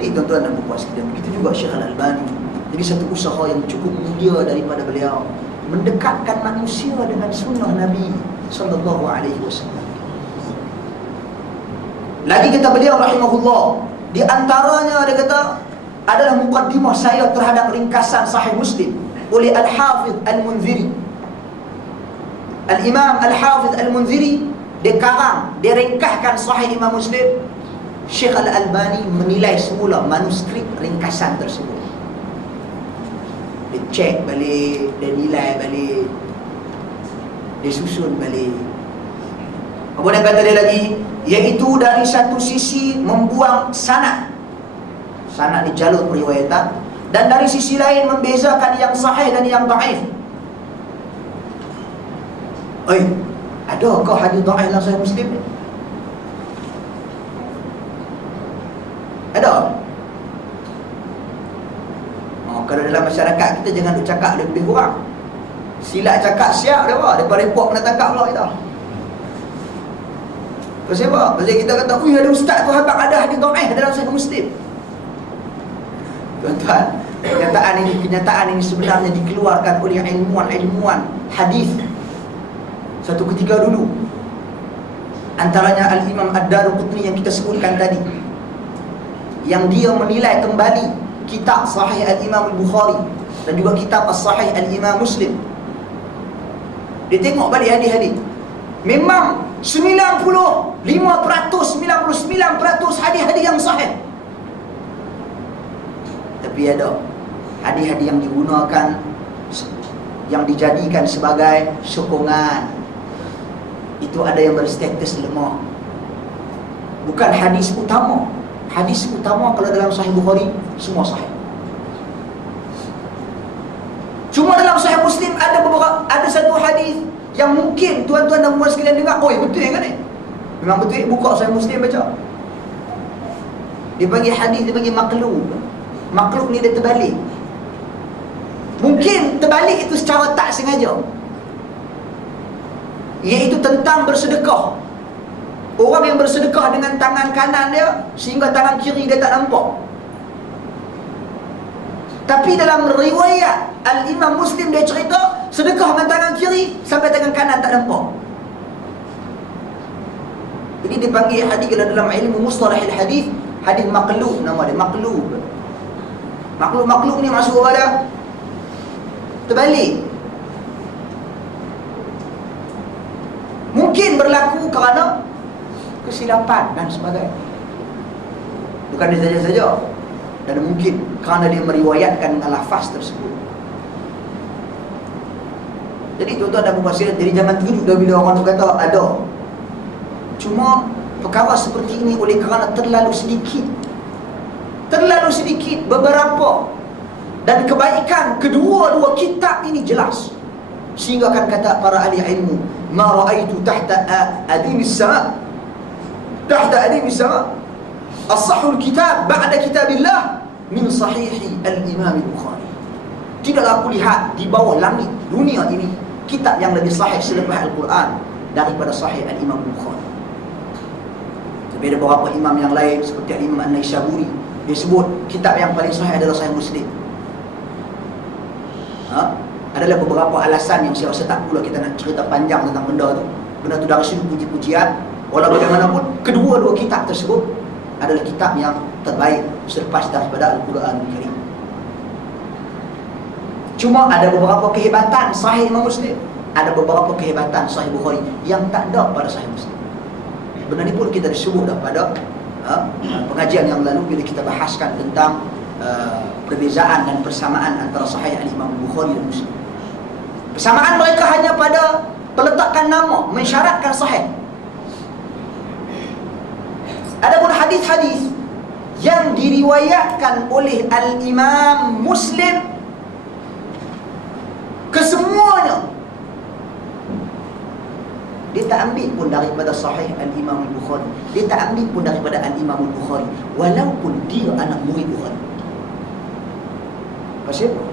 Jadi tuan-tuan dan puan sekalian, begitu juga Syekh Al-Albani. Jadi satu usaha yang cukup mulia daripada beliau, mendekatkan manusia dengan sunnah Nabi sallallahu alaihi wasallam. Lagi kata beliau rahimahullah, di antaranya dia kata adalah muqaddimah saya terhadap ringkasan Sahih Muslim oleh Al-Hafiz Al-Munziri. Al-Imam Al-Hafiz Al-Munziri dia karang, dia ringkaskan Sahih Imam Muslim. Syekh Al-Albani menilai semula manuskrip ringkasan tersebut. Dia cek balik, dia nilai balik, dia susun balik. Kemudian kata dia lagi, iaitu dari satu sisi membuang sanad di jalur periwayatan, dan dari sisi lain membezakan yang sahih dan yang dhaif. Adakah hadis dhaif dalam Sahih Muslim ni? Ada. Kalau dalam masyarakat kita jangan duk cakap lebih kurang. Silap cakap siap dah apa? Depa report kena tangkap pula kita. Pasal apa? Pasal kita kata, ada ustaz tu habaq ada hadis dhaif dalam Sahih Muslim. Tuan-tuan, kenyataan ini sebenarnya dikeluarkan oleh ilmuwan hadis satu ketika dulu. Antaranya Al-Imam Ad-Daruqutni yang kita sebutkan tadi, yang dia menilai kembali kitab Sahih Al-Imam Al-Bukhari dan juga kitab As-Sahih Al-Imam Muslim. Dia tengok balik hadis-hadis, memang 99% hadis-hadis yang sahih. Tapi ada hadis-hadis yang digunakan, yang dijadikan sebagai sokongan. Itu ada yang berstatus lemah, bukan hadis utama. Hadis utama kalau dalam Sahih Bukhari semua sahih. Cuma dalam Sahih Muslim ada satu hadis yang mungkin tuan-tuan dan puan sekalian dengar, betul kan ni? Memang betul. Buka Sahih Muslim baca. Dia panggil hadis, dia panggil maklub. Maklub ni dia terbalik. Mungkin terbalik itu secara tak sengaja, iaitu tentang bersedekah. Orang yang bersedekah dengan tangan kanan dia sehingga tangan kiri dia tak nampak. Tapi dalam riwayat Al-Imam Muslim dia cerita sedekah dengan tangan kiri sampai tangan kanan tak nampak. Jadi dipanggil hadis dalam ilmu mustalahil hadis, hadis maqlub nama dia, maqlub. Maqlub ni maksud pada terbalik. Mungkin berlaku kerana kesilapan dan sebagainya. Bukan dia saja-saja, dan mungkin kerana dia meriwayatkan dengan lafaz tersebut. Jadi tuan-tuan dan puan sekalian, jadi jangan terkejut bila orang tu kata ada. Cuma perkara seperti ini oleh kerana terlalu sedikit beberapa, dan kebaikan kedua-dua kitab ini jelas, sehingga akan kata para ahli ilmu, ma ra'aitu tahta adimis sama' as-sahhul kitab ba'da kitabillah min sahihi al-Imam Al-Bukhari. Tidaklah aku lihat di bawah langit dunia ini kitab yang lebih sahih selepas Al-Quran daripada sahih al-Imam Al-Bukhari. Tapi ada beberapa imam yang lain seperti Imam An-Naisaburi, dia sebut kitab yang paling sahih adalah Sahih Muslim. Adalah beberapa alasan yang saya rasa tak perlu kita nak cerita panjang tentang benda tu. Benda tu dari sudut puji-pujian. Walau bagaimanapun, kedua-dua kitab tersebut adalah kitab yang terbaik selepas daripada Al-Quran Al-Karim. Cuma ada beberapa kehebatan Sahih Imam Muslim, ada beberapa kehebatan Sahih Bukhari yang tak ada pada Sahih Muslim. Benda ni pun kita disebut dah pada pengajian yang lalu bila kita bahaskan tentang perbezaan dan persamaan antara Sahih Al-Imam Bukhari dan Muslim. Persamaan mereka hanya pada peletakan nama, mensyaratkan sahih. Adapun hadis-hadis yang diriwayatkan oleh Al-Imam Muslim, kesemuanya dia tak ambil pun daripada Sahih Al-Imam Al-Bukhari, dia tak ambil pun daripada Al-Imam Al-Bukhari, walaupun dia anak murid Bukhari. Pasal apa?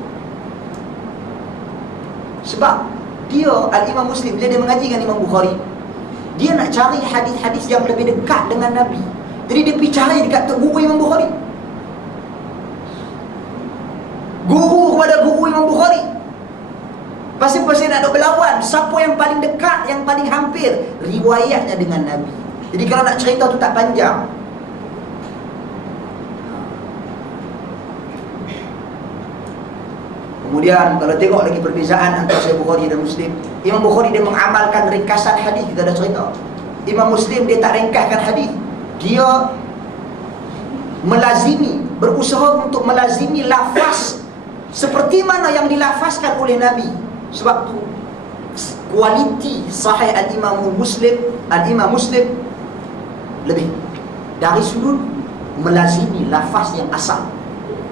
Sebab dia Al-Imam Muslim, bila dia mengaji dengan Imam Bukhari, dia nak cari hadis-hadis yang lebih dekat dengan Nabi. Jadi dia pergi cari dekat buku Imam Bukhari. Imam Bukhari. Pasti nak ada berlawan, siapa yang paling dekat, yang paling hampir riwayatnya dengan Nabi. Jadi kalau nak cerita tu tak panjang. Kemudian kalau tengok lagi perbezaan antara Sahih Bukhari dan Muslim, Imam Bukhari dia mengamalkan ringkasan hadis, kita dah cerita. Imam Muslim dia tak ringkaskan hadis. Dia melazimi, berusaha untuk melazimi lafaz seperti mana yang dilafazkan oleh Nabi. Sebab tu kualiti Sahih Al-Imam Muslim lebih dari sudut melazimi lafaz yang asal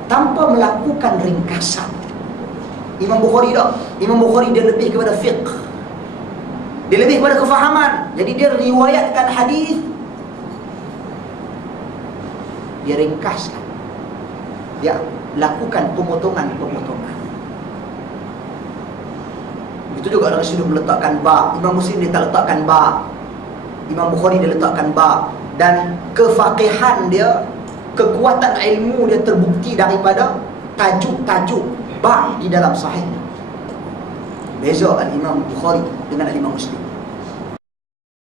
tanpa melakukan ringkasan. Imam Bukhari tak. Imam Bukhari dia lebih kepada fiqh, dia lebih kepada kefahaman. Jadi dia riwayatkan hadis, dia ringkaskan, dia lakukan pemotongan. Itu juga dari sudut meletakkan bab. Imam Muslim dia tak letakkan bab, Imam Bukhari dia letakkan bab. Dan kefaqihan dia, kekuatan ilmu dia terbukti daripada tajuk-tajuk bab di dalam sahih. Beza Al-Imam Bukhari dengan Al-Imam Muslim.